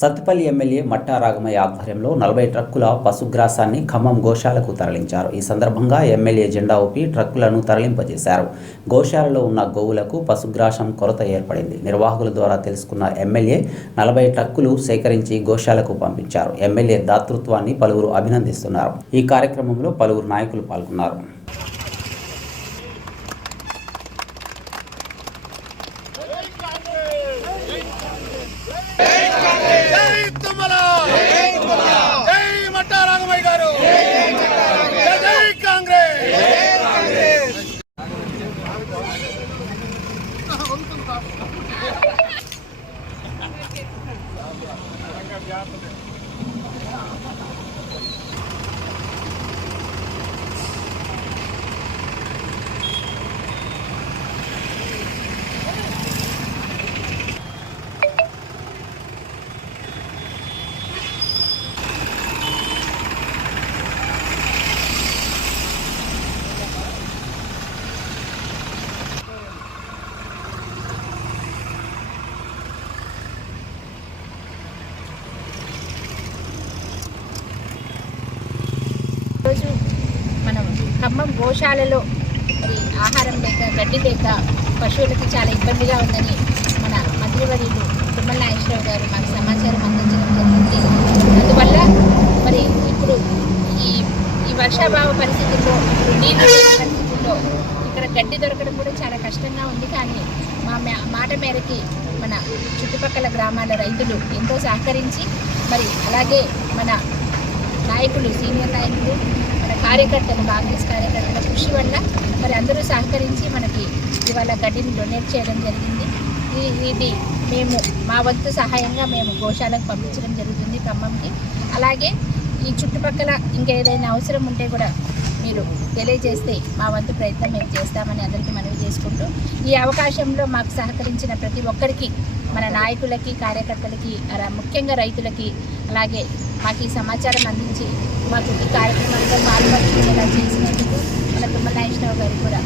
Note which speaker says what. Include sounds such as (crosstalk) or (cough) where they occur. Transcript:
Speaker 1: Sathupalli MLA మట్టా రాగమయ్య ఆధ్వర్యంలో నలభై ట్రక్కుల పశుగ్రాసాన్ని ఖమ్మం గోశాలకు తరలించారు. ఈ సందర్భంగా ఎమ్మెల్యే జెండా ఊపి ట్రక్కులను తరలింపజేశారు. గోశాలలో ఉన్న గోవులకు పశుగ్రాసం కొరత ఏర్పడింది. నిర్వాహకుల ద్వారా తెలుసుకున్న ఎమ్మెల్యే నలభై ట్రక్కులు సేకరించి గోశాలకు పంపించారు. ఎమ్మెల్యే దాతృత్వాన్ని పలువురు అభినందిస్తున్నారు. ఈ కార్యక్రమంలో పలువురు నాయకులు పాల్గొన్నారు. (laughs)
Speaker 2: Thank you.
Speaker 3: రోజు మనం ఖమ్మం గోశాలలో మరి ఆహారం లేక గడ్డి లేక పశువులకి చాలా ఇబ్బందిగా ఉందని మన మంత్రివర్యులు తిమ్మల నాగేశ్వరరావు గారు మాకు సమాచారం అందించడం జరిగింది. అందువల్ల మరి ఇప్పుడు ఈ ఈ వర్షాభావ పరిస్థితుల్లో నీళ్ళు పరిస్థితుల్లో ఇక్కడ గడ్డి దొరకడం కూడా చాలా కష్టంగా ఉంది. కానీ మా మాట మేరకి మన చుట్టుపక్కల గ్రామాల రైతులు ఎంతో సహకరించి మరి అలాగే మన నాయకులు సీనియర్ నాయకులు మన కార్యకర్తలు కాంగ్రెస్ కార్యకర్తల కృషి వల్ల మరి అందరూ సహకరించి మనకి ఇవాళ గడ్డిని డొనేట్ చేయడం జరిగింది. ఈ- ఇది మేము మా వంతు సహాయంగా మేము గోశాలకు పంపించడం జరుగుతుంది ఖమ్మంకి. అలాగే ఈ చుట్టుపక్కల ఇంకేదైనా అవసరం ఉంటే కూడా మీరు తెలియజేస్తే మా వంతు ప్రయత్నం మేము చేస్తామని అందరికీ మనవి చేసుకుంటూ ఈ అవకాశంలో మాకు సహకరించిన ప్రతి ఒక్కరికి మన నాయకులకి కార్యకర్తలకి అలా ముఖ్యంగా రైతులకి అలాగే మాకు ఈ సమాచారం అందించి మాకు ఈ కార్యక్రమంలో పాల్పంచేలా చేసినందుకు మన తుమ్మల నాగేశ్వరరావు కూడా